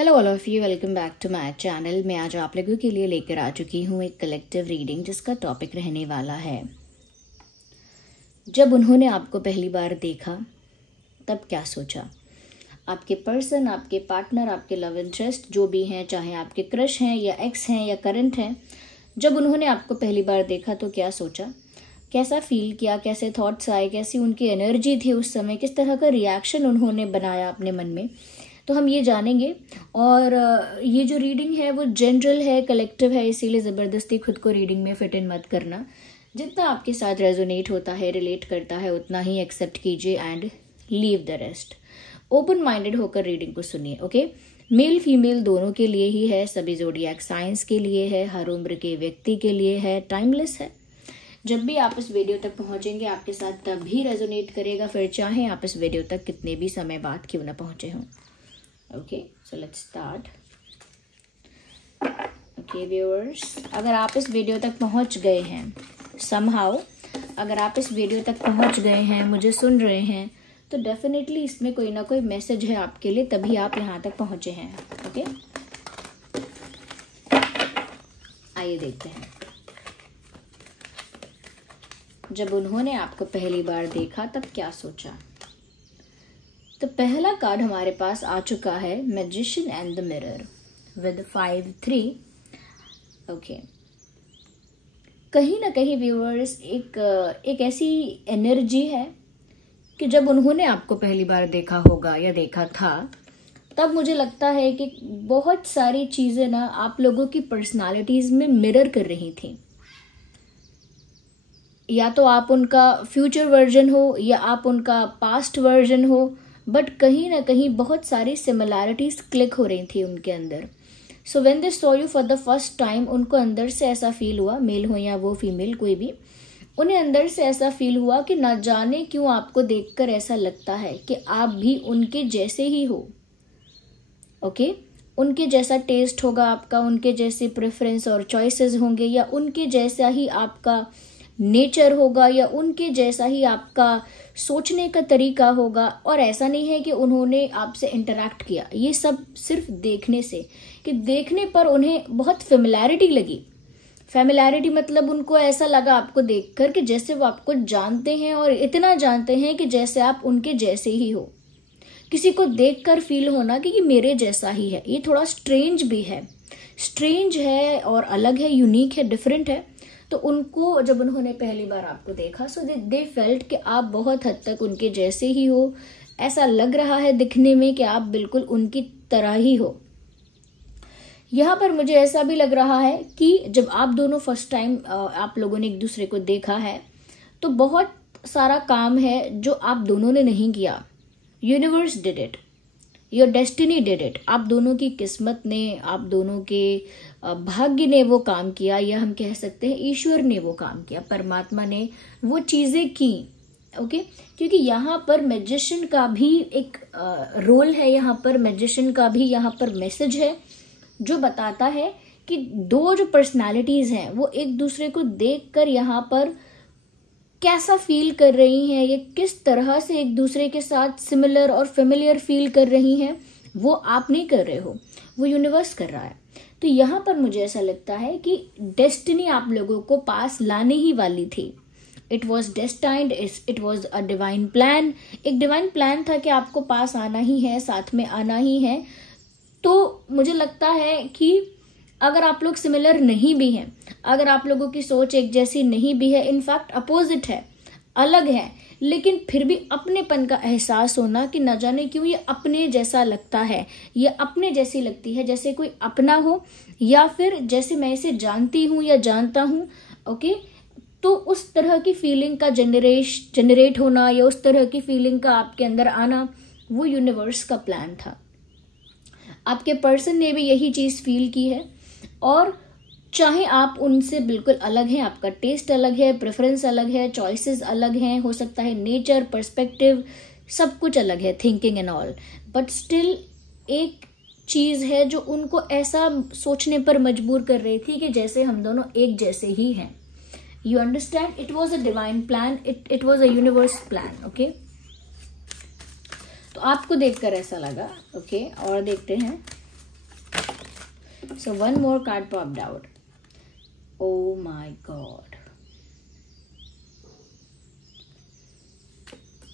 Hello all of you, welcome back to my channel. मैं आज आप लोगों के लिए लेकर आ चुकी हूँ एक कलेक्टिव रीडिंग जिसका टॉपिक रहने वाला है जब उन्होंने आपको पहली बार देखा तब क्या सोचा। आपके पर्सन, आपके पार्टनर, आपके लव इंटरेस्ट जो भी हैं, चाहे आपके क्रश हैं या एक्स हैं या करंट हैं, जब उन्होंने आपको पहली बार देखा तो क्या सोचा, कैसा फील किया, कैसे थॉट्स आए, कैसी उनकी एनर्जी थी उस समय, किस तरह का रिएक्शन उन्होंने बनाया अपने मन में, तो हम ये जानेंगे। और ये जो रीडिंग है वो जनरल है, कलेक्टिव है, इसीलिए ज़बरदस्ती खुद को रीडिंग में फिट इन मत करना। जितना आपके साथ रेजोनेट होता है, रिलेट करता है, उतना ही एक्सेप्ट कीजिए and leave the rest. Open minded होकर रीडिंग को सुनिए, ओके। मेल फीमेल दोनों के लिए ही है, सभी ज़ोडिएक साइंस के लिए है, हर उम्र के व्यक्ति के लिए है, टाइमलेस है। जब भी आप इस वीडियो तक पहुंचेंगे आपके साथ तभी रेजोनेट करेगा, फिर चाहे आप इस वीडियो तक कितने भी समय बाद क्यों ना पहुंचे हों। Okay, so let's start. Okay viewers, अगर आप इस वीडियो तक पहुंच गए हैं समहाउ, अगर आप इस वीडियो तक पहुंच गए हैं, मुझे सुन रहे हैं, तो डेफिनेटली इसमें कोई ना कोई मैसेज है आपके लिए, तभी आप यहाँ तक पहुंचे हैं। ओके, आइए देखते हैं। जब उन्होंने आपको पहली बार देखा तब क्या सोचा। तो पहला कार्ड हमारे पास आ चुका है, magician and the mirror with 5-3। Okay, कहीं ना कहीं व्यूअर्स एक ऐसी एनर्जी है कि जब उन्होंने आपको पहली बार देखा होगा या देखा था, तब मुझे लगता है कि बहुत सारी चीजें ना आप लोगों की पर्सनालिटीज में मिरर कर रही थी। या तो आप उनका फ्यूचर वर्जन हो या आप उनका पास्ट वर्जन हो, बट कहीं ना कहीं बहुत सारी सिमिलैरिटीज क्लिक हो रही थी उनके अंदर। So when they saw you for the first time, उनको अंदर से ऐसा फील हुआ, मेल हो या वो फीमेल कोई भी, उन्हें अंदर से ऐसा फील हुआ कि ना जाने क्यों आपको देखकर ऐसा लगता है कि आप भी उनके जैसे ही हो। ओके, उनके जैसा टेस्ट होगा आपका, उनके जैसे प्रेफरेंस और चॉइसेस होंगे, या उनके जैसा ही आपका नेचर होगा, या उनके जैसा ही आपका सोचने का तरीका होगा। और ऐसा नहीं है कि उन्होंने आपसे इंटरैक्ट किया, ये सब सिर्फ देखने से, कि देखने पर उन्हें बहुत फेमिलैरिटी लगी। फेमिलैरिटी मतलब उनको ऐसा लगा आपको देखकर कि जैसे वो आपको जानते हैं, और इतना जानते हैं कि जैसे आप उनके जैसे ही हो। किसी को देखकर फील होना कि ये मेरे जैसा ही है, ये थोड़ा स्ट्रेंज भी है, स्ट्रेंज है और अलग है, यूनिक है, डिफरेंट है। तो उनको जब उन्होंने पहली बार आपको देखा, सो दे फेल्ट कि आप बहुत हद तक उनके जैसे ही हो। ऐसा लग रहा है दिखने में कि आप बिल्कुल उनकी तरह ही हो। यहाँ पर मुझे ऐसा भी लग रहा है कि जब आप दोनों फर्स्ट टाइम आप लोगों ने एक दूसरे को देखा है, तो बहुत सारा काम है जो आप दोनों ने नहीं किया। Universe did it, your destiny did it. आप दोनों की किस्मत ने, आप दोनों के भाग्य ने वो काम किया, या हम कह सकते हैं ईश्वर ने वो काम किया, परमात्मा ने वो चीजें की। ओके, क्योंकि यहाँ पर मैजिशियन का भी एक रोल है, यहाँ पर मैजिशियन का भी यहाँ पर मैसेज है जो बताता है कि दो जो पर्सनालिटीज हैं वो एक दूसरे को देखकर यहाँ पर कैसा फील कर रही हैं, ये किस तरह से एक दूसरे के साथ सिमिलर और फेमिलियर फील कर रही हैं, वो आप नहीं कर रहे हो, वो यूनिवर्स कर रहा है। तो यहाँ पर मुझे ऐसा लगता है कि डेस्टिनी आप लोगों को पास लाने ही वाली थी। It was destined, it was a divine plan. एक डिवाइन प्लान था कि आपको पास आना ही है, साथ में आना ही है। तो मुझे लगता है कि अगर आप लोग सिमिलर नहीं भी हैं, अगर आप लोगों की सोच एक जैसी नहीं भी है, इनफैक्ट अपोजिट है, अलग है, लेकिन फिर भी अपनेपन का एहसास होना कि न जाने क्यों ये अपने जैसा लगता है, ये अपने जैसी लगती है, जैसे कोई अपना हो, या फिर जैसे मैं इसे जानती हूँ या जानता हूँ। ओके, तो उस तरह की फीलिंग का जनरेट होना, या उस तरह की फीलिंग का आपके अंदर आना, वो यूनिवर्स का प्लान था। आपके पर्सन ने भी यही चीज फील की है। और चाहे आप उनसे बिल्कुल अलग हैं, आपका टेस्ट अलग है, प्रेफरेंस अलग है, चॉइसेस अलग हैं, हो सकता है नेचर, पर्सपेक्टिव, सब कुछ अलग है, thinking and all, but still एक चीज है जो उनको ऐसा सोचने पर मजबूर कर रही थी कि जैसे हम दोनों एक जैसे ही हैं। You understand, it was a divine plan, it was a universe plan. Okay, तो आपको देखकर ऐसा लगा। ओके, और देखते हैं So one more card popped out. Oh my God.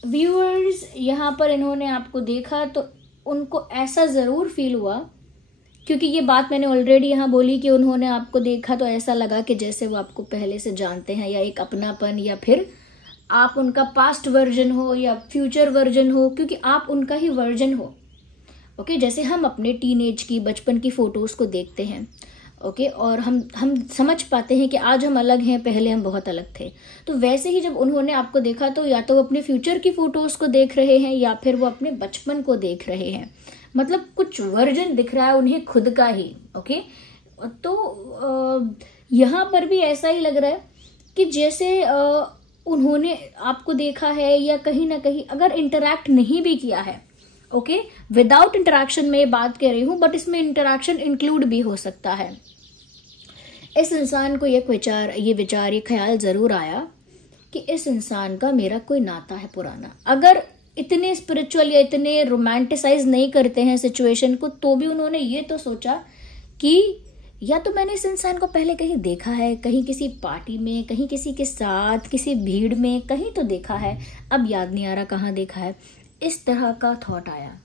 Viewers, यहाँ पर इन्होंने आपको देखा तो उनको ऐसा ज़रूर फील हुआ, क्योंकि ये बात मैंने ऑलरेडी यहाँ बोली कि उन्होंने आपको देखा तो ऐसा लगा कि जैसे वो आपको पहले से जानते हैं, या एक अपनापन, या फिर आप उनका पास्ट वर्जन हो या फ्यूचर वर्जन हो, क्योंकि आप उनका ही वर्जन हो। ओके, जैसे हम अपने टीनेज की, बचपन की फोटोज को देखते हैं, ओके, और हम समझ पाते हैं कि आज हम अलग हैं, पहले हम बहुत अलग थे। तो वैसे ही जब उन्होंने आपको देखा तो या तो वो अपने फ्यूचर की फोटोज को देख रहे हैं या फिर वो अपने बचपन को देख रहे हैं। मतलब कुछ वर्जन दिख रहा है उन्हें खुद का ही। ओके, तो यहाँ पर भी ऐसा ही लग रहा है कि जैसे उन्होंने आपको देखा है, या कहीं ना कहीं अगर इंटरैक्ट नहीं भी किया है, ओके, विदाउट इंटरैक्शन में बात कर रही हूं, बट इसमें इंटरैक्शन इंक्लूड भी हो सकता है। इस इंसान को ये ख्याल जरूर आया कि इस इंसान का मेरा कोई नाता है पुराना। अगर इतने स्पिरिचुअल या इतने रोमांटिसाइज नहीं करते हैं सिचुएशन को, तो भी उन्होंने ये तो सोचा कि या तो मैंने इस इंसान को पहले कहीं देखा है, कहीं किसी पार्टी में, कहीं किसी के साथ, किसी भीड़ में कहीं तो देखा है, अब याद नहीं आ रहा कहाँ देखा है। इस तरह का थॉट आया।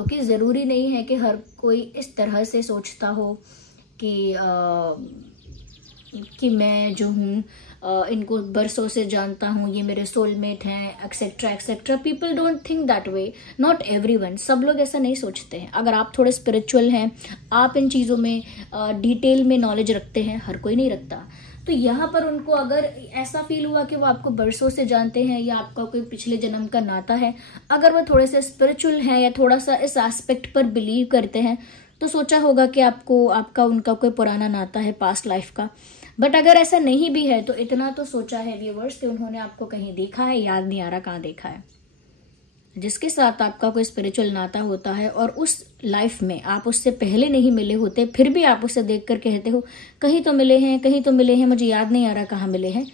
ओके, जरूरी नहीं है कि हर कोई इस तरह से सोचता हो कि मैं जो हूँ इनको बरसों से जानता हूँ, ये मेरे सोलमेट हैं, etcetera etcetera. People don't think that way, not everyone. सब लोग ऐसा नहीं सोचते हैं। अगर आप थोड़े स्पिरिचुअल हैं, आप इन चीज़ों में डिटेल में नॉलेज रखते हैं, हर कोई नहीं रखता। तो यहाँ पर उनको अगर ऐसा फील हुआ कि वो आपको बरसों से जानते हैं या आपका कोई पिछले जन्म का नाता है, अगर वो थोड़े से स्पिरिचुअल हैं या थोड़ा सा इस एस्पेक्ट पर बिलीव करते हैं, तो सोचा होगा कि आपका उनका कोई पुराना नाता है पास्ट लाइफ का। बट अगर ऐसा नहीं भी है तो इतना तो सोचा है व्यूवर्स कि उन्होंने आपको कहीं देखा है, याद नहीं आ रहा कहाँ देखा है, जिसके साथ आपका कोई स्पिरिचुअल नाता होता है और उस लाइफ में आप उससे पहले नहीं मिले होते, फिर भी आप उसे देखकर कहते हो कहीं तो मिले हैं, कहीं तो मिले हैं, मुझे याद नहीं आ रहा कहाँ मिले हैं,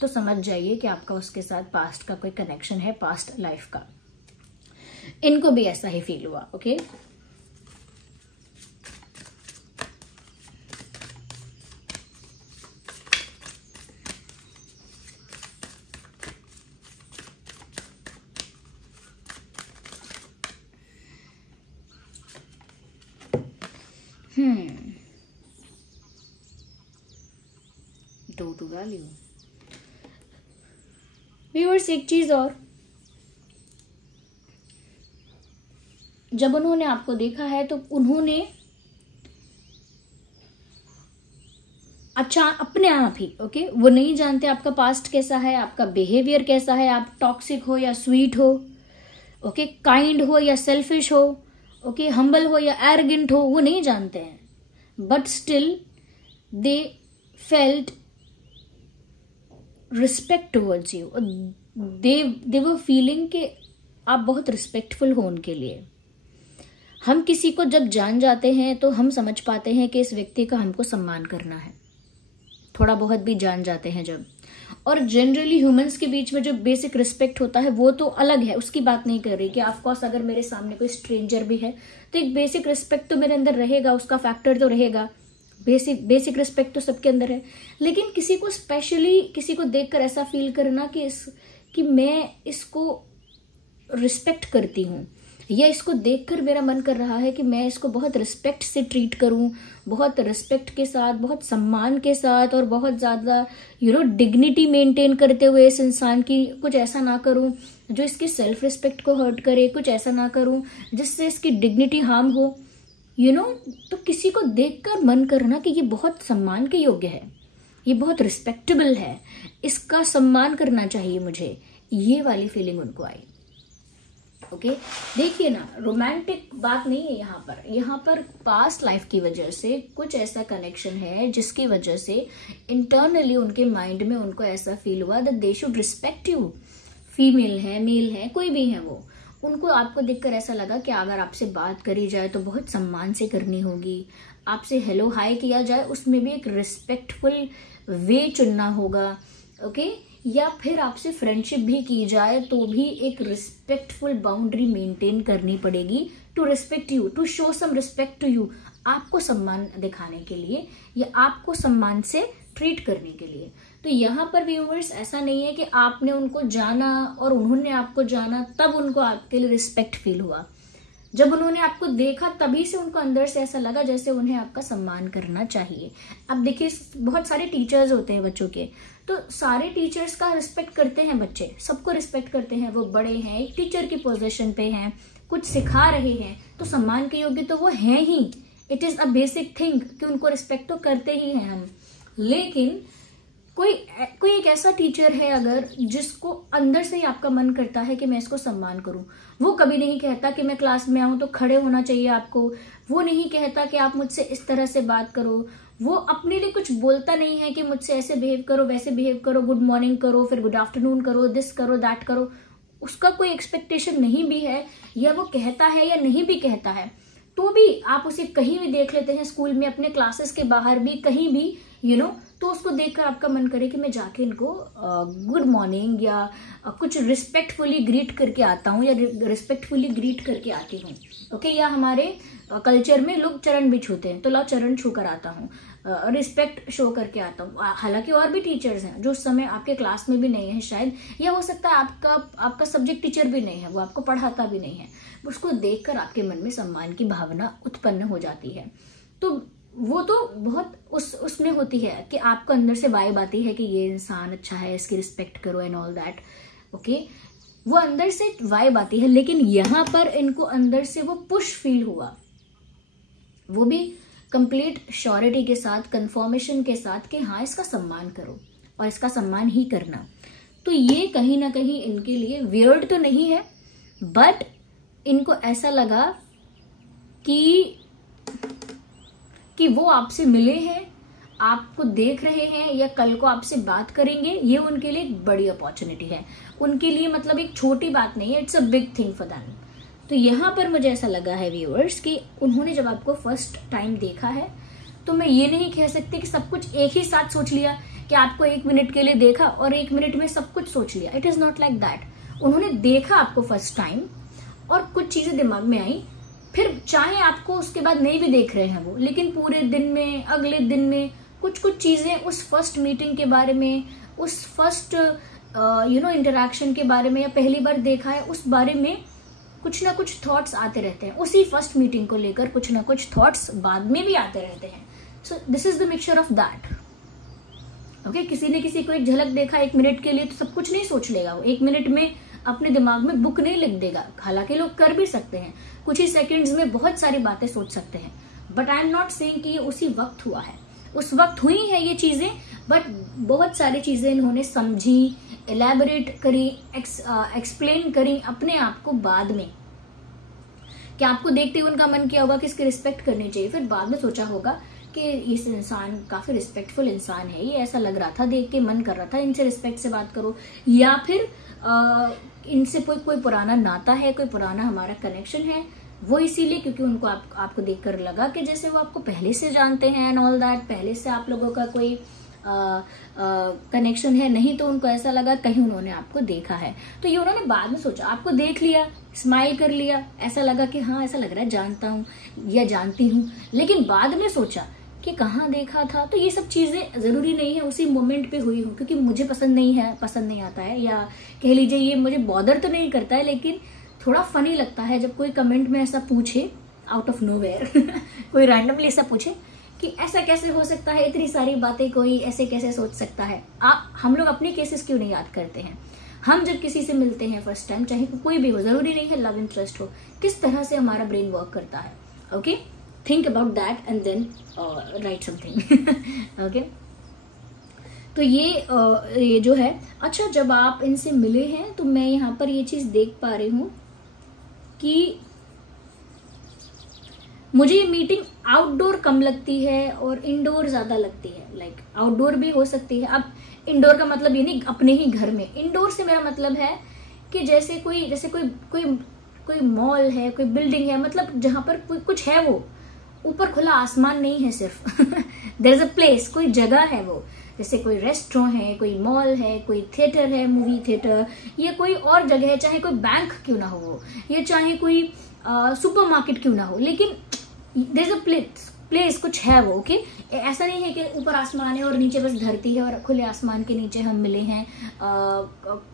तो समझ जाइए कि आपका उसके साथ पास्ट का कोई कनेक्शन है, पास्ट लाइफ का। इनको भी ऐसा ही फील हुआ। Okay, to value. व्यूअर्स, एक चीज और, जब उन्होंने आपको देखा है तो उन्होंने अच्छा अपने आप ही, ओके, वो नहीं जानते आपका पास्ट कैसा है, आपका बिहेवियर कैसा है, आप टॉक्सिक हो या स्वीट हो, ओके, काइंड हो या सेल्फिश हो, ओके, हम्बल हो या एरोगेंट हो, वो नहीं जानते हैं। But still they felt respect towards you. They were feeling कि आप बहुत रिस्पेक्टफुल हो उनके लिए। हम किसी को जब जान जाते हैं तो हम समझ पाते हैं कि इस व्यक्ति का हमको सम्मान करना है, थोड़ा बहुत भी जान जाते हैं जब। और जनरली ह्यूमंस के बीच में जो बेसिक रिस्पेक्ट होता है वो तो अलग है, उसकी बात नहीं कर रही कि ऑफकोर्स अगर मेरे सामने कोई स्ट्रेंजर भी है तो एक बेसिक रिस्पेक्ट तो मेरे अंदर रहेगा, उसका फैक्टर तो रहेगा। बेसिक रिस्पेक्ट तो सबके अंदर है। लेकिन किसी को स्पेशली, किसी को देखकर ऐसा फील करना कि मैं इसको रिस्पेक्ट करती हूँ, या इसको देखकर मेरा मन कर रहा है कि मैं इसको बहुत रिस्पेक्ट से ट्रीट करूं, बहुत रिस्पेक्ट के साथ, बहुत सम्मान के साथ, और बहुत ज्यादा डिग्निटी मेंटेन करते हुए इस इंसान की कुछ ऐसा ना करूं जो इसकी सेल्फ रिस्पेक्ट को हर्ट करे, कुछ ऐसा ना करूं जिससे इसकी डिग्निटी हार्म हो, तो किसी को देखकर मन करना कि ये बहुत सम्मान के योग्य है, ये बहुत रिस्पेक्टेबल है, इसका सम्मान करना चाहिए मुझे, ये वाली फीलिंग उनको आई। ओके, देखिए ना, रोमांटिक बात नहीं है यहाँ पर पास्ट लाइफ की वजह से कुछ ऐसा कनेक्शन है जिसकी वजह से इंटरनली उनके माइंड में उनको ऐसा फील हुआ that they should respect you. Female है, मेल है, कोई भी है, वो उनको आपको देखकर ऐसा लगा कि अगर आपसे बात करी जाए तो बहुत सम्मान से करनी होगी, आपसे हेलो हाय किया जाए उसमें भी एक रिस्पेक्टफुल वे चुनना होगा, ओके, या फिर आपसे फ्रेंडशिप भी की जाए तो भी एक रिस्पेक्टफुल बाउंड्री मेंटेन करनी पड़ेगी to respect you, to show some respect to you. आपको सम्मान दिखाने के लिए या आपको सम्मान से ट्रीट करने के लिए। तो यहाँ पर व्यूअर्स ऐसा नहीं है कि आपने उनको जाना और उन्होंने आपको जाना तब उनको आपके लिए रिस्पेक्ट फील हुआ। जब उन्होंने आपको देखा तभी से उनको अंदर से ऐसा लगा जैसे उन्हें आपका सम्मान करना चाहिए। अब देखिए, बहुत सारे टीचर्स होते हैं बच्चों के, तो सारे टीचर्स का रिस्पेक्ट करते हैं बच्चे, सबको रिस्पेक्ट करते हैं। वो बड़े हैं, एक टीचर की पोजीशन पे हैं, कुछ सिखा रहे हैं, तो सम्मान के योग्य तो वो हैं ही। It is a basic thing कि उनको रिस्पेक्ट तो करते ही हैं हम। लेकिन कोई एक ऐसा टीचर है अगर जिसको अंदर से ही आपका मन करता है कि मैं इसको सम्मान करूं, वो कभी नहीं कहता कि मैं क्लास में आऊं तो खड़े होना चाहिए आपको, वो नहीं कहता कि आप मुझसे इस तरह से बात करो, वो अपने लिए कुछ बोलता नहीं है कि मुझसे ऐसे बिहेव करो, वैसे बिहेव करो, गुड मॉर्निंग करो, फिर गुड आफ्टरनून करो, दिस करो, दैट करो, उसका कोई एक्सपेक्टेशन नहीं भी है, या वो कहता है या नहीं भी कहता है, तो भी आप उसे कहीं भी देख लेते हैं, स्कूल में, अपने क्लासेस के बाहर भी, कहीं भी, तो उसको देखकर आपका मन करे कि मैं जाके इनको गुड मॉर्निंग या कुछ रिस्पेक्टफुली ग्रीट करके आता हूँ या रिस्पेक्टफुली ग्रीट करके आती हूँ। ओके, या हमारे कल्चर में लोग चरण भी छूते हैं, तो ला चरण छू कर आता हूँ, रिस्पेक्ट शो करके आता हूँ। हालांकि और भी टीचर्स हैं जो उस समय आपके क्लास में भी नहीं है शायद, या हो सकता है आपका सब्जेक्ट टीचर भी नहीं है, वो आपको पढ़ाता भी नहीं है, उसको देखकर आपके मन में सम्मान की भावना उत्पन्न हो जाती है। तो वो तो बहुत उसमें होती है कि आपको अंदर से वाइब आती है कि ये इंसान अच्छा है, इसकी रिस्पेक्ट करो एंड ऑल दैट। ओके, वो अंदर से वाइब आती है। लेकिन यहाँ पर इनको अंदर से वो पुश फील हुआ, वो भी कंप्लीट श्योरिटी के साथ, कंफर्मेशन के साथ कि हाँ, इसका सम्मान करो और इसका सम्मान ही करना। तो ये कहीं ना कहीं इनके लिए वियर्ड तो नहीं है, बट इनको ऐसा लगा कि वो आपसे मिले हैं, आपको देख रहे हैं, या कल को आपसे बात करेंगे, ये उनके लिए एक बड़ी अपॉर्चुनिटी है। उनके लिए मतलब एक छोटी बात नहीं है, it's a big thing for them. तो यहाँ पर मुझे ऐसा लगा है व्यूअर्स कि उन्होंने जब आपको फर्स्ट टाइम देखा है, तो मैं ये नहीं कह सकती कि सब कुछ एक ही साथ सोच लिया, कि आपको 1 मिनट के लिए देखा और 1 मिनट में सब कुछ सोच लिया। It is not like that. उन्होंने देखा आपको फर्स्ट टाइम और कुछ चीजें दिमाग में आई, फिर चाहे आपको उसके बाद नहीं भी देख रहे हैं वो, लेकिन पूरे दिन में, अगले दिन में कुछ चीजें उस फर्स्ट मीटिंग के बारे में, उस फर्स्ट इंटरेक्शन के बारे में, या पहली बार देखा है उस बारे में कुछ ना कुछ थॉट्स आते रहते हैं। उसी फर्स्ट मीटिंग को लेकर कुछ ना कुछ थॉट्स बाद में भी आते रहते हैं। So this is the mixture of that. Okay, किसी ने किसी को एक झलक देखा 1 मिनट के लिए, तो सब कुछ नहीं सोच लेगा वो, 1 मिनट में अपने दिमाग में बुक नहीं लिख देगा। हालांकि लोग कर भी सकते हैं, कुछ ही सेकंड्स में बहुत सारी बातें सोच सकते हैं, but I am not saying कि ये उसी वक्त हुआ है। उस वक्त हुई है ये चीजें, बट बहुत सारी चीजें इन्होंने समझी, एलैबोरेट करी, एक्सप्लेन करी अपने आप को बाद में, कि आपको देखते हुए उनका मन किया होगा कि इसकी रिस्पेक्ट करनी चाहिए। फिर बाद में सोचा होगा कि इस इंसान काफी रिस्पेक्टफुल इंसान है, ये ऐसा लग रहा था, देख के मन कर रहा था इनसे रिस्पेक्ट से बात करो, या फिर इनसे कोई पुराना नाता है, कोई पुराना हमारा कनेक्शन है, वो इसीलिए क्योंकि उनको आपको देखकर लगा कि जैसे वो आपको पहले से जानते हैं एंड ऑल दैट, पहले से आप लोगों का कोई कनेक्शन है। नहीं तो उनको ऐसा लगा कहीं उन्होंने आपको देखा है। तो ये उन्होंने बाद में सोचा, आपको देख लिया, स्माइल कर लिया, ऐसा लगा कि हाँ, ऐसा लग रहा है जानता हूँ या जानती हूँ, लेकिन बाद में सोचा कि कहाँ देखा था। तो ये सब चीजें जरूरी नहीं है उसी मोमेंट पे हुई हो, क्योंकि मुझे पसंद नहीं आता है, या कह लीजिए ये मुझे बॉदर तो नहीं करता है, लेकिन थोड़ा फनी लगता है जब कोई कमेंट में ऐसा पूछे आउट ऑफ नोवेयर कोई रैंडमली ऐसा पूछे कि ऐसा कैसे हो सकता है, इतनी सारी बातें कोई ऐसे कैसे सोच सकता है। हम लोग अपने केसेस क्यों नहीं याद करते हैं? हम जब किसी से मिलते हैं फर्स्ट टाइम, चाहे कोई भी हो, जरूरी नहीं है लव इंटरेस्ट हो, किस तरह से हमारा ब्रेन वर्क करता है। Okay, think about that and then write something. Okay, तो ये जो है, अच्छा, जब आप इनसे मिले हैं तो मैं यहाँ पर ये चीज देख पा रही हूँ कि मुझे ये मीटिंग आउटडोर कम लगती है और इंडोर ज्यादा लगती है। लाइक आउटडोर भी हो सकती है। अब इंडोर का मतलब ये नहीं अपने ही घर में, इंडोर से मेरा मतलब है कि जैसे कोई मॉल है, कोई बिल्डिंग है, मतलब जहां पर कुछ है, वो ऊपर खुला आसमान नहीं है सिर्फ देयर इज अ प्लेस, कोई जगह है वो, जैसे कोई रेस्टोरेंट है, कोई मॉल है, कोई थिएटर है, मूवी थिएटर, या कोई और जगह है, चाहे कोई बैंक क्यों ना हो वो, या चाहे कोई सुपरमार्केट क्यों ना हो, लेकिन देयर इज अ प्लेस कुछ है वो, ओके। ऐसा नहीं है कि ऊपर आसमान है और नीचे बस धरती है और खुले आसमान के नीचे हम मिले हैं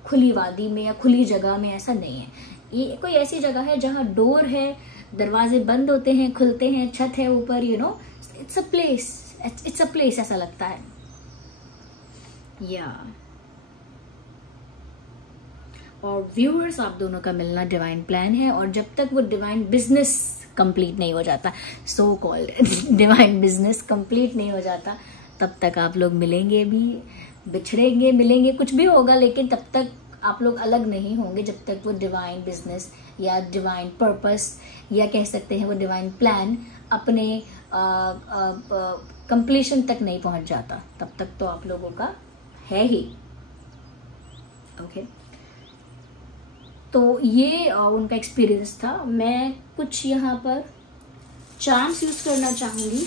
खुली वादी में या खुली जगह में, ऐसा नहीं है। ये कोई ऐसी जगह है जहाँ डोर है, दरवाजे बंद होते हैं, खुलते हैं, छत है ऊपर, you know, it's a place, ऐसा लगता है। या और व्यूअर्स, आप दोनों का मिलना डिवाइन प्लान है, और जब तक वो डिवाइन बिजनेस कंप्लीट नहीं हो जाता, so called divine business complete नहीं हो जाता, तब तक आप लोग मिलेंगे भी, बिछड़ेंगे, मिलेंगे, कुछ भी होगा, लेकिन तब तक आप लोग अलग नहीं होंगे जब तक वो डिवाइन बिजनेस या डिवाइन पर्पस या कह सकते हैं वो डिवाइन प्लान अपने कंप्लीशन तक नहीं पहुंच जाता, तब तक तो आप लोगों का है ही, ओके। तो ये उनका एक्सपीरियंस था। मैं कुछ यहाँ पर चार्म्स यूज करना चाहूंगी।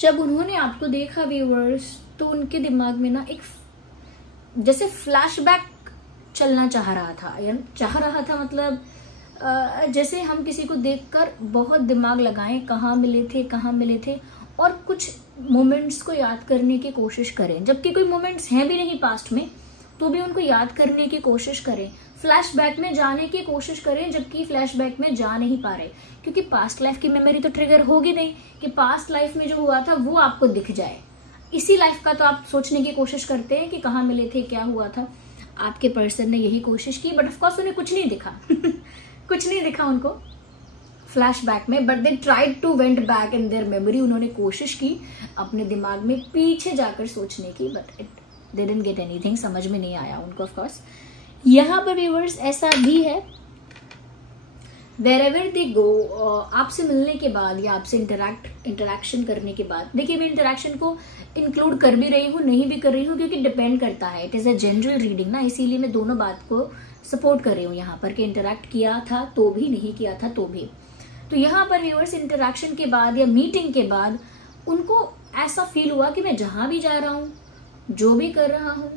जब उन्होंने आपको देखा व्यूअर्स, तो उनके दिमाग में ना एक जैसे फ्लैशबैक चलना चाह रहा था, मतलब जैसे हम किसी को देखकर बहुत दिमाग लगाएं, कहाँ मिले थे और कुछ मोमेंट्स को याद करने की कोशिश करें, जबकि कोई मोमेंट्स हैं भी नहीं पास्ट में, तो भी उनको याद करने की कोशिश करें, फ्लैशबैक में जाने की कोशिश करें, जबकि फ्लैशबैक में जा नहीं पा रहे, क्योंकि पास्ट लाइफ की मेमोरी तो ट्रिगर होगी नहीं कि पास्ट लाइफ में जो हुआ था वो आपको दिख जाए। इसी लाइफ का तो आप सोचने की कोशिश करते हैं कि कहाँ मिले थे, क्या हुआ था। आपके पर्सन ने यही कोशिश की, बट ऑफकोर्स उन्हें कुछ नहीं दिखा कुछ नहीं दिखा उनको फ्लैशबैक में, but they tried to went back in their memory. उन्होंने कोशिश की अपने दिमाग में पीछे जाकर सोचने की, but it they didn't get anything, समझ में नहीं आया उनको ऑफकोर्स। यहाँ पर व्यूअर्स ऐसा भी है, वेरेवर दे गो, आपसे मिलने के बाद या आपसे इंटरेक्शन करने के बाद, देखिए मैं इंटरेक्शन को इंक्लूड कर भी रही हूँ, नहीं भी कर रही हूँ, क्योंकि डिपेंड करता है, it is a general reading ना, इसीलिए मैं दोनों बात को सपोर्ट कर रही हूँ यहाँ पर कि इंटरेक्ट किया था तो भी, नहीं किया था तो भी। तो यहाँ पर व्यूअर्स इंटरेक्शन के बाद या मीटिंग के बाद उनको ऐसा फील हुआ कि मैं जहां भी जा रहा हूँ, जो भी कर रहा हूँ,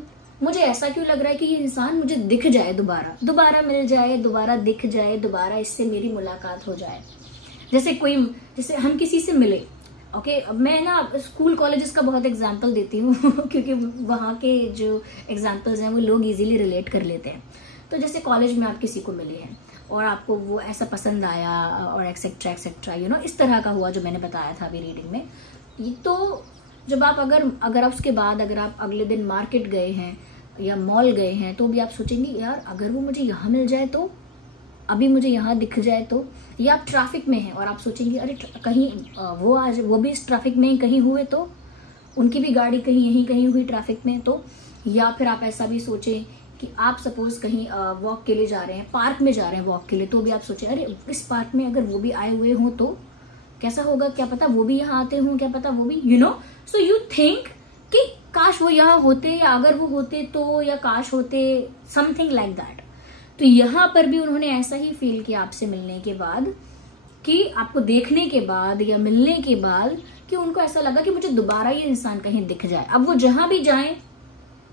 मुझे ऐसा क्यों लग रहा है कि ये इंसान मुझे दिख जाए, दोबारा मिल जाए, दोबारा दिख जाए, दोबारा इससे मेरी मुलाकात हो जाए। जैसे हम किसी से मिले, ओके। अब मैं ना स्कूल कॉलेजेस का बहुत एग्जाम्पल देती हूँ क्योंकि वहाँ के जो एग्जाम्पल्स हैं वो लोग इजीली रिलेट कर लेते हैं। तो जैसे कॉलेज में आप किसी को मिले हैं और आपको वो ऐसा पसंद आया और एक्सेट्रा एक्सेट्रा, यू नो, इस तरह का हुआ जो मैंने बताया था अभी रीडिंग में। ये तो जब आप अगर आप उसके बाद अगर आप अगले दिन मार्केट गए हैं या मॉल गए हैं, तो भी आप सोचेंगे यार अगर वो मुझे यहाँ मिल जाए तो, अभी मुझे यहाँ दिख जाए तो। या आप ट्रैफिक में हैं और आप सोचेंगे अरे कहीं वो भी इस ट्रैफिक में ही कहीं हुए तो, उनकी भी गाड़ी कहीं हुई ट्रैफिक में तो। या फिर आप ऐसा भी सोचें कि आप सपोज कहीं वॉक के लिए जा रहे हैं, पार्क में जा रहे हैं वॉक के लिए, तो भी आप सोचें अरे इस पार्क में अगर वो भी आए हुए हों तो कैसा होगा, क्या पता वो भी यहाँ आते हों, क्या पता वो भी, you know. So you think कि काश वो यहाँ होते, या अगर वो होते तो, या काश होते, समथिंग लाइक दैट। तो यहाँ पर भी उन्होंने ऐसा ही फील किया आपसे मिलने के बाद, कि आपको देखने के बाद या मिलने के बाद, कि उनको ऐसा लगा कि मुझे दोबारा ये इंसान कहीं दिख जाए। अब वो जहां भी जाएं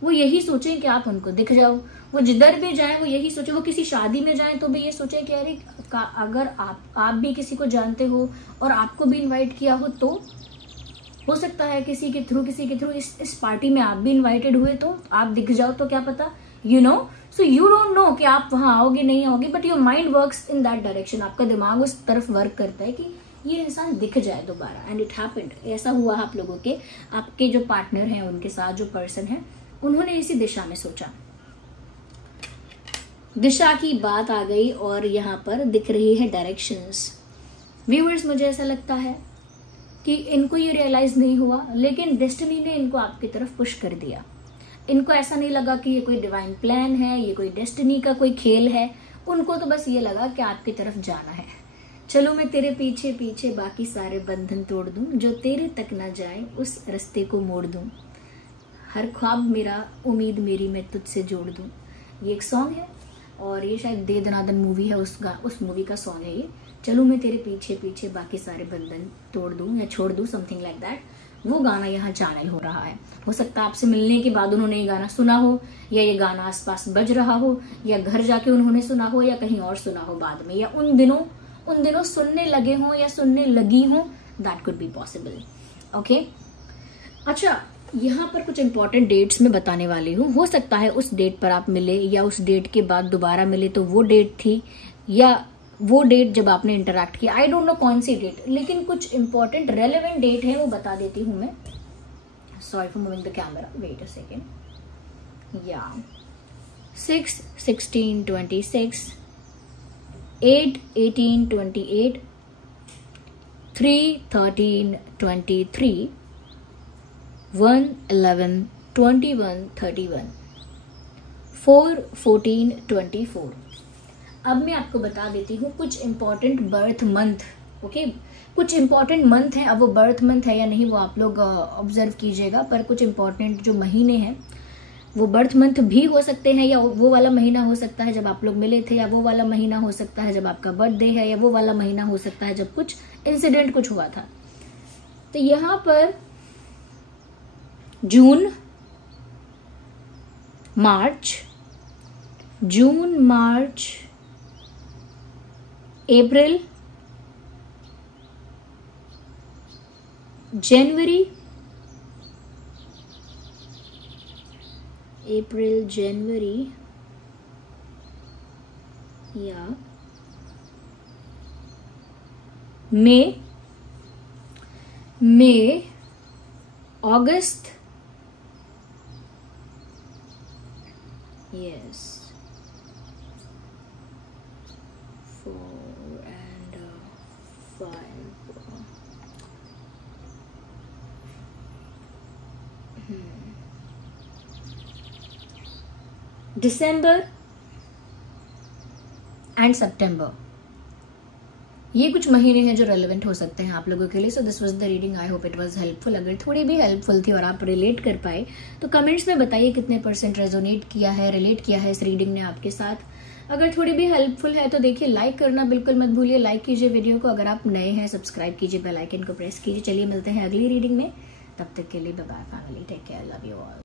वो यही सोचें कि आप उनको दिख जाओ, वो जिधर भी जाएं वो यही सोचे, वो किसी शादी में जाएं तो भी ये सोचे कि अरे अगर आप भी किसी को जानते हो और आपको भी इनवाइट किया हो सकता है किसी के थ्रू इस पार्टी में आप भी इनवाइटेड हुए तो आप दिख जाओ, तो क्या पता, you know. So you don't know कि आप वहां आओगे नहीं आओगे, but your mind works in that direction. आपका दिमाग उस तरफ वर्क करता है कि ये इंसान दिख जाए दोबारा। एंड इट हैपेंड, ऐसा हुआ आप लोगों के, आपके जो पार्टनर हैं उनके साथ, जो पर्सन है, उन्होंने इसी दिशा में सोचा। दिशा की बात आ गई और यहाँ पर दिख रही है डायरेक्शंस। व्यूअर्स, मुझे ऐसा लगता है कि इनको ये रियलाइज नहीं हुआ, लेकिन डेस्टिनी ने इनको आपकी तरफ पुश कर दिया। इनको ऐसा नहीं लगा कि ये कोई डिवाइन प्लान है, ये कोई डेस्टिनी का कोई खेल है। उनको तो बस ये लगा कि आपकी तरफ जाना है। चलो मैं तेरे पीछे पीछे बाकी सारे बंधन तोड़ दूं, जो तेरे तक ना जाए उस रास्ते को मोड़ दूं, हर ख्वाब मेरा उम्मीद मेरी मैं तुझसे जोड़ दूं। ये एक सॉन्ग है और ये शायद दे दनादन मूवी है, उस मूवी का सॉन्ग है ये। चलो मैं तेरे पीछे पीछे बाकी सारे बंधन तोड़ दूं या छोड़ दूं, समथिंग लाइक दैट। वो गाना यहाँ चैनल हो रहा है। हो सकता है आपसे मिलने के बाद उन्होंने ये गाना सुना हो, या ये गाना आसपास बज रहा हो, या घर जाके उन्होंने सुना हो, या कहीं और सुना हो बाद में, या उन दिनों सुनने लगे हों या सुनने लगी हों। That could be possible. Okay, अच्छा, यहाँ पर कुछ इंपॉर्टेंट डेट्स में बताने वाली हूँ। हो सकता है उस डेट पर आप मिले या उस डेट के बाद दोबारा मिले तो वो डेट थी, या वो डेट जब आपने इंटरैक्ट किया। आई डोंट नो कौन सी डेट, लेकिन कुछ इंपॉर्टेंट रेलेवेंट डेट है वो बता देती हूँ मैं। Sorry for moving the camera, wait a second. या 6/16/26, 8/18/28, 3/13/23, 1/11/21/31, 4/14/24। अब मैं आपको बता देती हूँ कुछ इंपॉर्टेंट बर्थ मंथ। ओके, कुछ इंपॉर्टेंट मंथ हैं। अब वो बर्थ मंथ है या नहीं वो आप लोग ऑब्जर्व कीजिएगा, पर कुछ इंपॉर्टेंट जो महीने हैं वो बर्थ मंथ भी हो सकते हैं, या वो वाला महीना हो सकता है जब आप लोग मिले थे, या वो वाला महीना हो सकता है जब आपका बर्थडे है, या वो वाला महीना हो सकता है जब कुछ इंसिडेंट कुछ हुआ था। तो यहाँ पर जून, मार्च, अप्रैल, जनवरी, या मई, अगस्त, yes, 4 and 5, दिसंबर एंड सितंबर। ये कुछ महीने हैं जो रेलेवेंट हो सकते हैं आप लोगों के लिए। So this was the reading, I hope it was helpful. अगर थोड़ी भी हेल्पफुल थी और आप रिलेट कर पाए तो कमेंट्स में बताइए कितने % रेजोनेट किया है, रिलेट किया है इस रीडिंग ने आपके साथ। अगर थोड़ी भी हेल्पफुल है तो देखिए लाइक करना बिल्कुल मत भूलिए, लाइक कीजिए वीडियो को। अगर आप नए हैं सब्सक्राइब कीजिए, बेल आइकन को प्रेस कीजिए। चलिए मिलते हैं अगली रीडिंग में, तब तक के लिए bye bye family, take care, love you all.